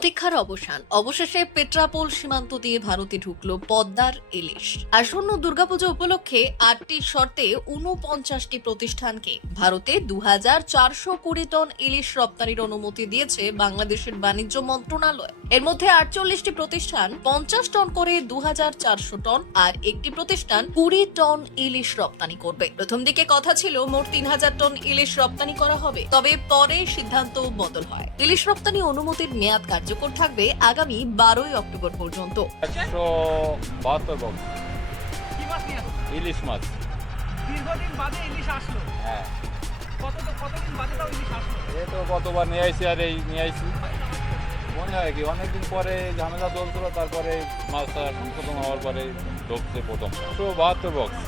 প্রতীক্ষার অবসান। অবশেষে পেট্রাপোল সীমান্ত দিয়ে ভারতে ঢুকলো পদ্মার ইলিশ। আসন্ন দুর্গাপুজো উপলক্ষে আটটি শর্তে উনপঞ্চাশটি প্রতিষ্ঠানকে ভারতে দু চারশো কুড়ি টন ইলিশ রপ্তানির অনুমতি দিয়েছে বাংলাদেশের বাণিজ্য মন্ত্রণালয়। এর মধ্যে আটচল্লিশটি প্রতিষ্ঠান পঞ্চাশ টন করে দু চারশো টন আর একটি প্রতিষ্ঠান কুড়ি টন ইলিশ রপ্তানি করবে। প্রথম দিকে কথা ছিল মোট তিন হাজার টন ইলিশ রপ্তানি করা হবে, তবে পরে সিদ্ধান্ত বদল হয়। ইলিশ রপ্তানি অনুমতির মেয়াদ কার্যকর থাকবে আগামী বারোই অক্টোবর পর্যন্ত। একশো বাহাত্তর বক্স? ইলিশ মাছ। দীর্ঘদিন বাদে ইলিশ আসলো। হ্যাঁ। কত কতদিন বাদে তাও ইলিশ আসলো? এই তো কতবার নিয়ে আইসি আর এই নিয়ে আইসি মনে হয় কি অনেকদিন পরে ঝামেলা চলছিল তারপরে মাছটা সংশোধন হওয়ার পরে ঢুকছে প্রথম। একশো বাহাত্তর বক্স।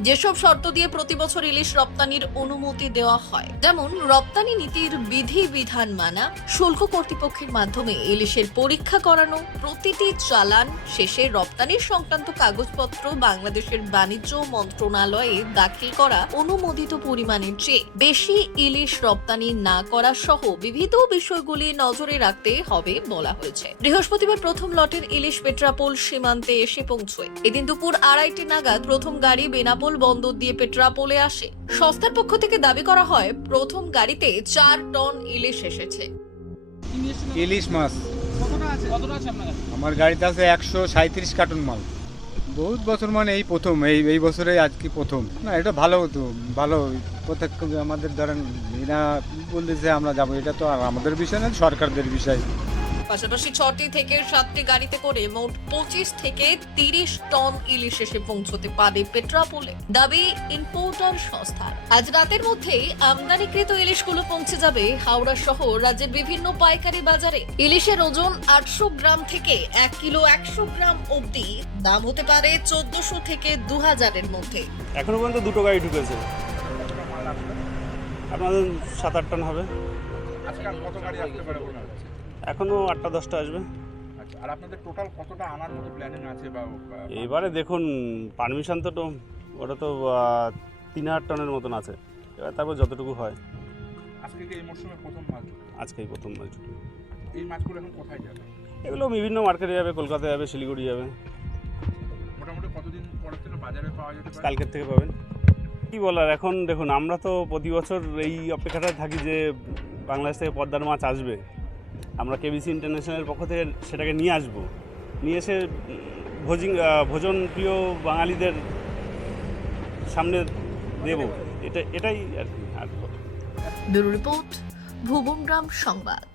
যেসব শর্ত দিয়ে প্রতি বছর ইলিশ রপ্তানির অনুমতি দেওয়া হয় যেমন রপ্তানি নীতির বিধি বিধান মানা শুল্ক কর্তৃপক্ষের মাধ্যমে ইলিশের পরীক্ষা করানো প্রতিটি চালান শেষে রপ্তানি সংক্রান্ত কাগজপত্র বাংলাদেশের বাণিজ্য মন্ত্রণালয়ে দাখিল করা অনুমোদিত পরিমাণের চেয়ে বেশি ইলিশ রপ্তানি না করা সহ বিবিধ বিষয়গুলি নজরে রাখতে হবে বলা হয়েছে। বৃহস্পতিবার প্রথম লটের ইলিশ পেট্রাপোল সীমান্তে এসে পৌঁছয়। এদিন দুপুর আড়াইটি নাগাদ প্রথম গাড়ি বেনাপোল বন্দর দিয়ে পেট্রাপোলে আসে। সংস্থার পক্ষ থেকে দাবি করা হয় প্রথম গাড়িতে চার টন ইলিশ এসেছে। ইলিশ মাছ। আমার গাড়িতে আছে একশো সাঁত্রিশ কার্টুন মাল। বহুত বছর মানে এই প্রথম এই এই বছরে আজকে প্রথম। না এটা ভালো হতো ভালো। প্রত্যেক আমাদের ধরেন এরা বলতেছে আমরা যাব এটা তো আর আমাদের বিষয় না সরকারদের বিষয়। পাশাপাশি ছটি থেকে সাতটি গাড়িতে করে মোট পঁচিশ থেকে তিরিশ টন ইলিশ এসে পৌঁছতে পারে পেট্রাপোলে। দাবি ইম্পোর্টার সংস্থার। আজ রাতের মধ্যেই আমদানিকৃত ইলিশগুলো পৌঁছে যাবে হাওড়া সহ রাজ্যের বিভিন্ন পাইকারি বাজারে। ইলিশের ওজন আটশো গ্রাম থেকে এক কিলো একশো গ্রাম অবধি। দাম হতে পারে চোদ্দশো থেকে দু হাজারের মধ্যে। এখনও পর্যন্ত দুটো গাড়ি ঢুকেছে। আপনাদের সাত আট টন হবে। আজকে আর কত গাড়ি আসতে পারে এখনও আটটা দশটা আসবে। আচ্ছা আর আপনাদের টোটাল কতটা আনার মতো প্ল্যানিং আছে বা এবারে দেখুন পারমিশন তো ওটা তো তিন হাজার টনের মতন আছে। এবার তারপর যতটুকু হয়। আজকে এই মরশুমে প্রথম মাছ? আজকেই প্রথম মাছ। এই মাছগুলো এখন কোথায় যাবে? এগুলো বিভিন্ন মার্কেটে যাবে কলকাতায় যাবে শিলিগুড়ি যাবে। মোটামুটি কতদিন পরের বাজারে পাওয়া যেতে পারে? কালকের থেকে পাবেন। কি বলার এখন দেখুন আমরা তো প্রতি বছর এই অপেক্ষাটায় থাকি যে বাংলাদেশ থেকে পদ্মার মাছ আসবে। আমরা কেবিসি ইন্টারন্যাশনালের পক্ষ থেকে সেটাকে নিয়ে আসব। নিয়ে এসে ভোজিং ভোজন প্রিয় বাঙালিদের সামনে দেব। এটা, এটাই আর কি। আর ব্যুরো রিপোর্ট, ভুবনগ্রাম সংবাদ।